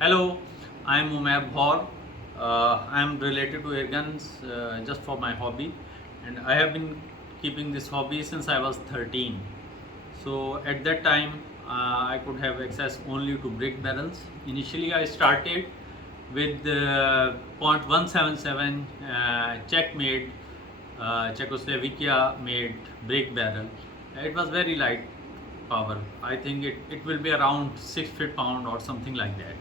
Hello, I am Bhaur. I am related to Airguns just for my hobby, and I have been keeping this hobby since I was 13. So at that time, I could have access only to brick barrels. Initially, I started with .177 Czech-made Czechoslovakia made brick barrel. It was very light power. I think it will be around 6 foot-pound or something like that.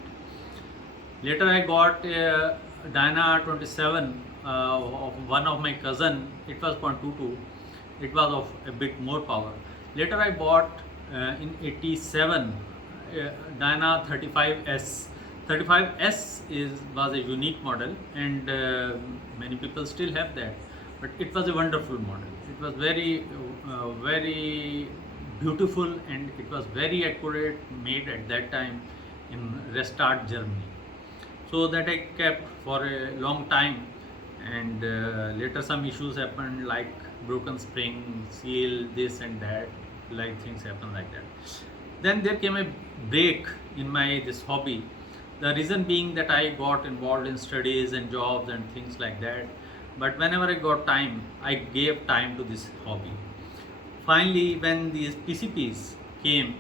Later I got Dyna 27 of one of my cousin. It was .22. It was of a bit more power. Later I bought in 87 Dyna 35S. 35S was a unique model, and many people still have that. But it was a wonderful model. It was very beautiful, and it was very accurate, made at that time in Restart, Germany. So that I kept for a long time, and later some issues happened, like broken spring, seal, this and that, like things happen like that. Then there came a break in my this hobby. The reason being that I got involved in studies and jobs and things like that. But whenever I got time, I gave time to this hobby. Finally, when these PCPs came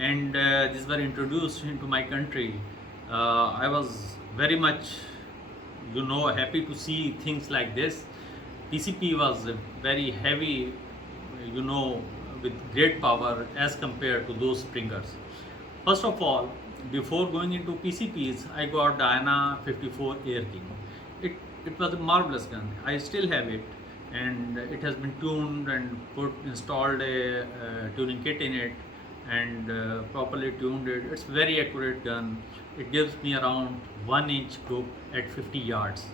and these were introduced into my country, I was very much, happy to see things like this. PCP was very heavy, with great power as compared to those springers. First of all, before going into PCPs, I got Diana 54 Air King. It was a marvelous gun. I still have it, and it has been tuned and installed a tuning kit in it, and properly tuned it. It's very accurate gun. It gives me around 1-inch group at 50 yards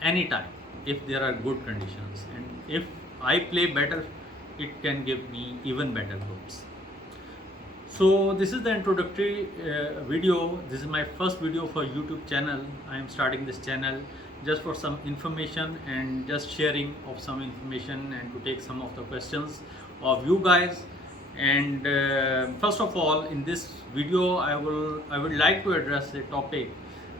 anytime if there are good conditions, and if I play better, it can give me even better groups. So this is the introductory video. This is my first video for YouTube channel. I am starting this channel just for some information and just sharing of some information, and to take some of the questions of you guys. And first of all, in this video, I would like to address a topic.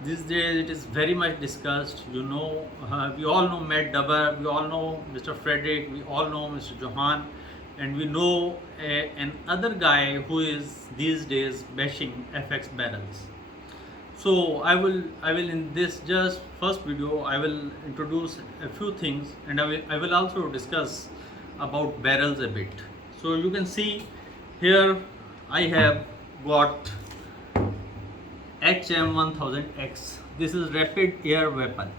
These days it is very much discussed. We all know Matt Dubber, we all know Mr. Frederick, we all know Mr. Johan, and we know another guy who is these days bashing FX barrels. So I will in this just first video, I will introduce a few things, and I will also discuss about barrels a bit. So you can see here I have got HM1000X. This is rapid air weapon.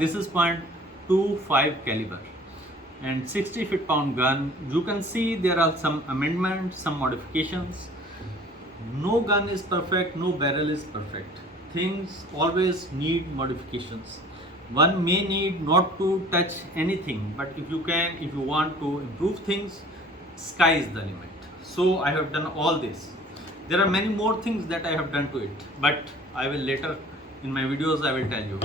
This is .25 caliber and 60 foot-pound gun. You can see there are some amendments, some modifications. No gun is perfect, no barrel is perfect. Things always need modifications. One may need not to touch anything, but if you want to improve things, sky is the limit. So I have done all this. There are many more things that I have done to it, but I will later in my videos I will tell you.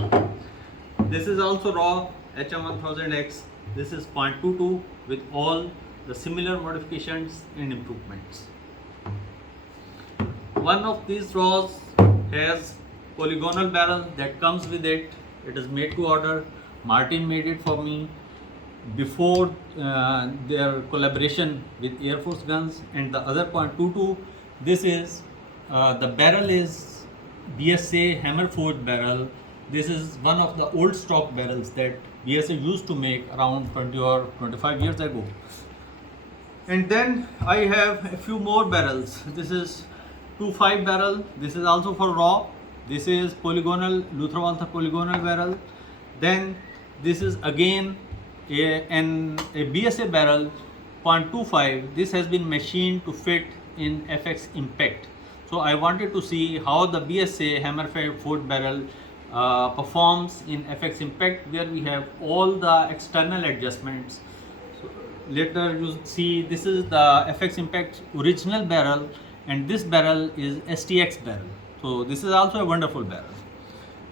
This is also raw HM1000X. This is .22 with all the similar modifications and improvements. One of these raws has polygonal barrel that comes with it. It is made to order. Martin made it for me before their collaboration with Air Force guns. And the other .22, this is the barrel is BSA hammer forged barrel. This is one of the old stock barrels that BSA used to make around 20 or 25 years ago. And then I have a few more barrels. This is 2.5 barrel. This is also for raw. This is polygonal, Luther Walther polygonal barrel. Then this is again a BSA barrel .25. This has been machined to fit in FX Impact. So I wanted to see how the BSA hammer forged barrel performs in FX Impact, where we have all the external adjustments. So later you see this is the FX Impact original barrel, and this barrel is STX barrel. So this is also a wonderful barrel.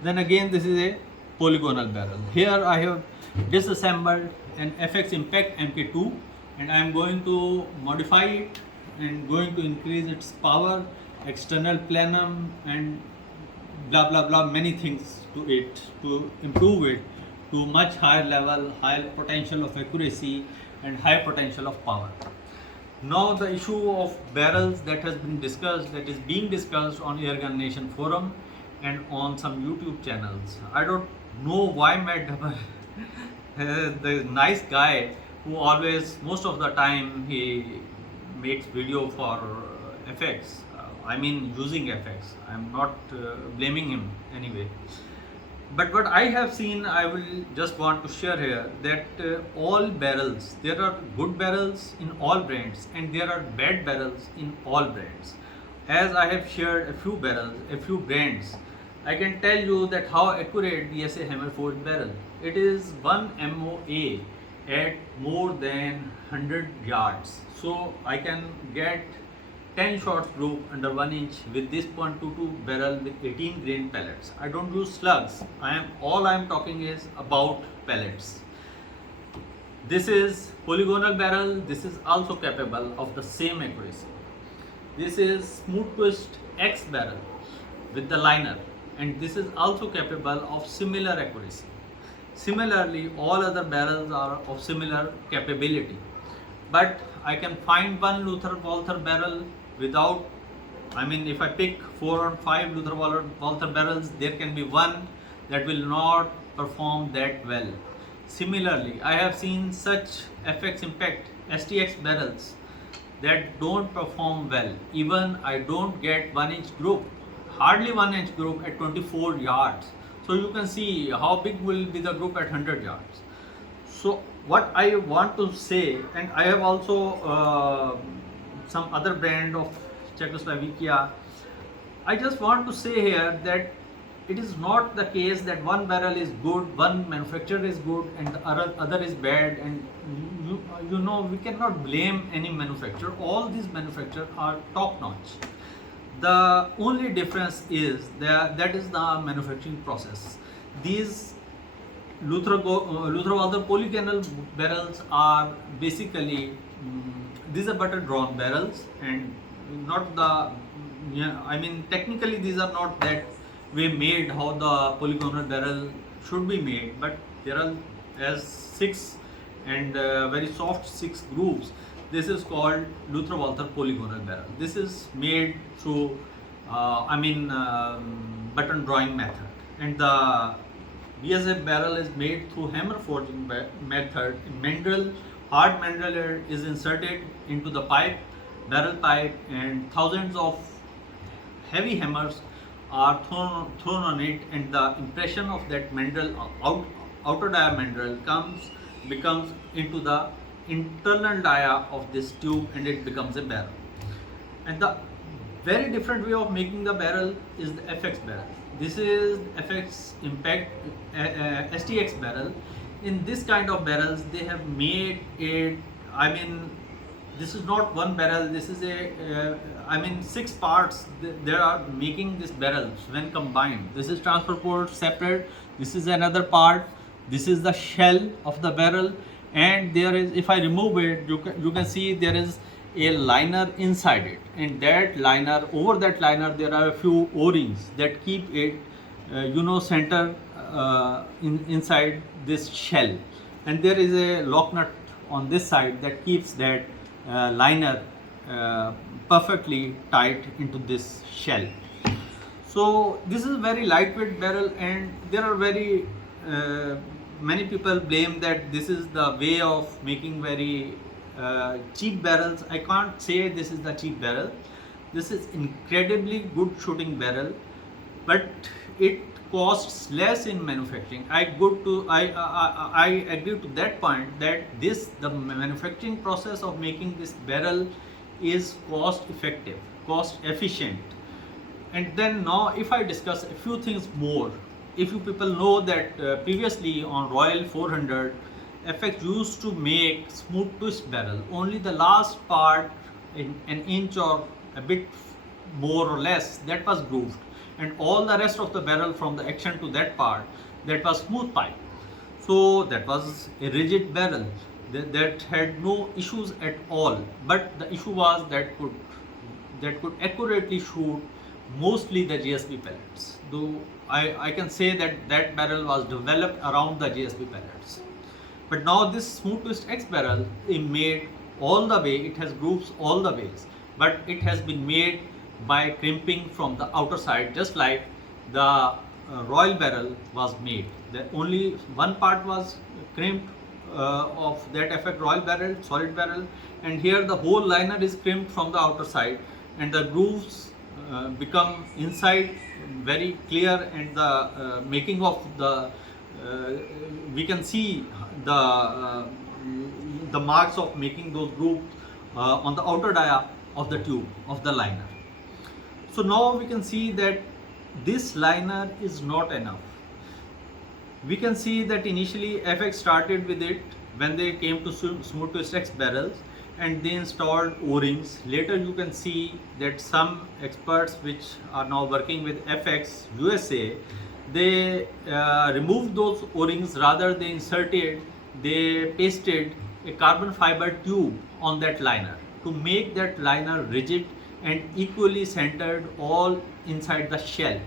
Then again, this is a polygonal barrel. Here I have disassembled an FX Impact MK2, and I am going to modify it and going to increase its power external plenum and blah blah blah, many things to it to improve it to much higher level, higher potential of accuracy and high potential of power. Now the issue of barrels that has been discussed, that is being discussed on Airgun Nation forum and on some YouTube channels. I don't know why Matt Double, the nice guy who always, most of the time, he makes video for FX. I mean using FX. I'm not blaming him anyway. But what I have seen, I will just want to share here that all barrels, there are good barrels in all brands and there are bad barrels in all brands. As I have shared a few barrels, a few brands, I can tell you that how accurate BSA hammer forged barrel. It is 1 MOA at more than 100 yards. So I can get 10 shots group under 1 inch with this .22 barrel with 18 grain pellets. I don't use slugs. All I am talking is about pellets. This is polygonal barrel. This is also capable of the same accuracy. This is smooth twist X barrel with the liner, and this is also capable of similar accuracy. Similarly, all other barrels are of similar capability. But I can find one Luther Walther barrel without, if I pick 4 or 5 Luther Walther barrels, there can be one that will not perform that well. Similarly, I have seen such FX Impact STX barrels that don't perform well. Even I don't get 1 inch group, hardly 1 inch group at 24 yards. So you can see how big will be the group at 100 yards. So what I want to say, and I have also some other brand of Czechoslovakia, I just want to say here that it is not the case that one barrel is good, one manufacturer is good and the other is bad, and we cannot blame any manufacturer. All these manufacturers are top notch. The only difference is that is the manufacturing process. These Luther Walther polygonal barrels are basically these are butter drawn barrels, and not the technically these are not that way made how the polygonal barrel should be made, but there are as 6 and very soft 6 grooves. This is called Luther Walther polygonal barrel. This is made through button drawing method, and the BSA barrel is made through hammer forging method. Hard mandrel is inserted into the barrel pipe, and thousands of heavy hammers are thrown on it, and the impression of that mandrel, outer dia mandrel becomes into the internal dia of this tube, and it becomes a barrel. And the very different way of making the barrel is the FX barrel. This is FX Impact STX barrel. In this kind of barrels, they have made it. This is not one barrel. This is 6 parts. They are making this barrels when combined. This is transfer port separate. This is another part. This is the shell of the barrel, and there is. If I remove it, you can see there is a liner inside it, and that liner, over that liner, there are a few O-rings that keep it, center inside this shell, and there is a lock nut on this side that keeps that liner perfectly tight into this shell. So this is very lightweight barrel, and there are very many people blame that this is the way of making very cheap barrels. I can't say this is the cheap barrel. This is incredibly good shooting barrel, but it costs less in manufacturing. I agree to that point that the manufacturing process of making this barrel is cost effective, cost efficient. And then now if I discuss a few things more, if you people know that previously on Royal 400, FX used to make smooth twist barrel. Only the last part, in an inch or a bit more or less, that was grooved, and all the rest of the barrel from the action to that part, that was smooth pipe. So that was a rigid barrel that had no issues at all. But the issue was that could accurately shoot mostly the GSP pellets. Though I can say that that barrel was developed around the GSP pellets. But now this smooth twist X barrel is made all the way, it has grooves all the ways, but it has been made by crimping from the outer side, just like the Royal barrel was made. The only one part was crimped of that FX Royal barrel, solid barrel, and here the whole liner is crimped from the outer side, and the grooves become inside very clear, and the making of the we can see the marks of making those grooves on the outer dia of the tube of the liner. So now we can see that this liner is not enough. We can see that initially FX started with it when they came to smooth twist X barrels, and they installed O-rings. Later you can see that some experts which are now working with FX USA, they removed those O-rings, rather they pasted a carbon fiber tube on that liner to make that liner rigid and equally centered all inside the shell.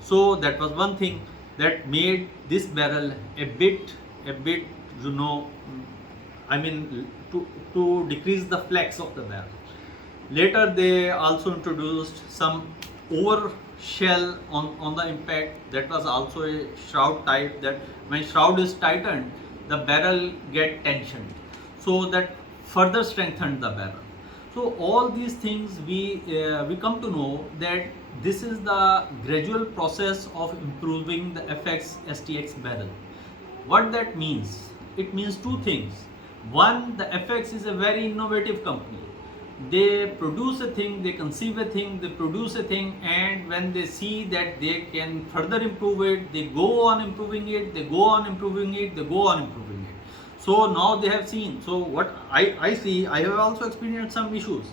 So that was one thing that made this barrel a bit you know, I mean to decrease the flex of the barrel. Later they also introduced some over shell on the impact. That was also a shroud type, that when shroud is tightened, the barrel get tensioned, so that further strengthened the barrel. So all these things we come to know that this is the gradual process of improving the FX STX barrel. What that means? It means two things. One, the FX is a very innovative company. They produce a thing, they conceive a thing, they produce a thing, and when they see that they can further improve it, they go on improving it, they go on improving it, they go on improving it. So now they have seen. So what I see, I have also experienced some issues.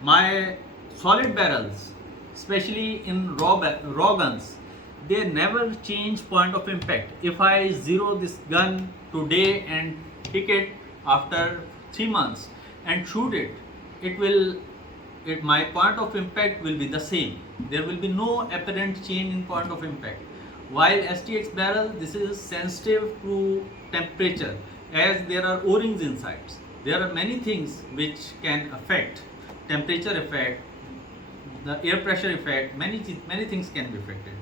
My solid barrels, especially in raw guns, they never change point of impact. If I zero this gun today and pick it after 3 months and shoot it, my point of impact will be the same. There will be no apparent change in point of impact. While STX barrel, this is sensitive to temperature, as there are O-rings inside. There are many things which can affect temperature effect, the air pressure effect, many things can be affected.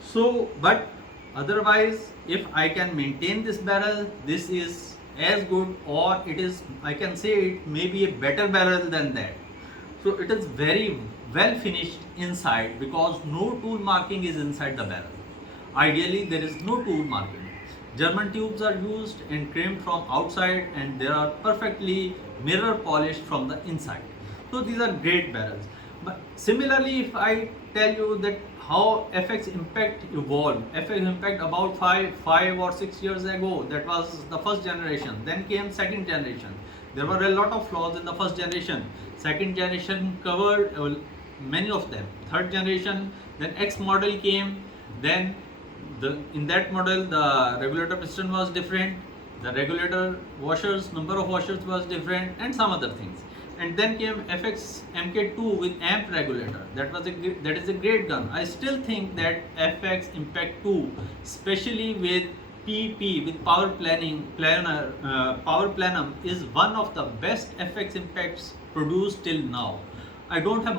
So, but otherwise, if I can maintain this barrel, this is as good, or it is, I can say it may be a better barrel than that. So it is very well finished inside, because no tool marking is inside the barrel. Ideally there is no tool marking. German tubes are used and crimped from outside, and they are perfectly mirror polished from the inside. So these are great barrels. But similarly, if I tell you that how FX Impact evolved, FX Impact about 5 or 6 years ago, that was the first generation. Then came second generation. There were a lot of flaws in the first generation. Second generation covered many of them. Third generation, then X model came. Then in that model, the regulator piston was different. The regulator washers, number of washers was different, and some other things. And then came FX MK2 with amp regulator. That is a great gun. I still think that FX Impact 2, especially with PP, with power plenum, is one of the best FX Impacts produced till now. I don't have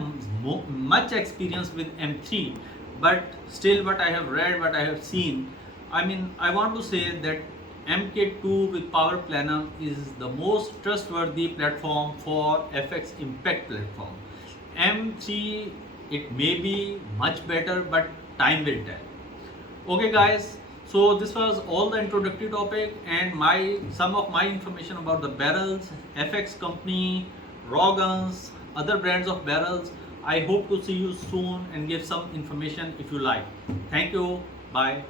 much experience with M3, but still what I have read, what I have seen, I mean, I want to say that MK2 with power plenum is the most trustworthy platform for FX Impact platform. M3, it may be much better, but time will tell. Okay guys, so this was all the introductory topic and some of my information about the barrels, FX company, raw guns, other brands of barrels. I hope to see you soon and give some information if you like. Thank you. Bye.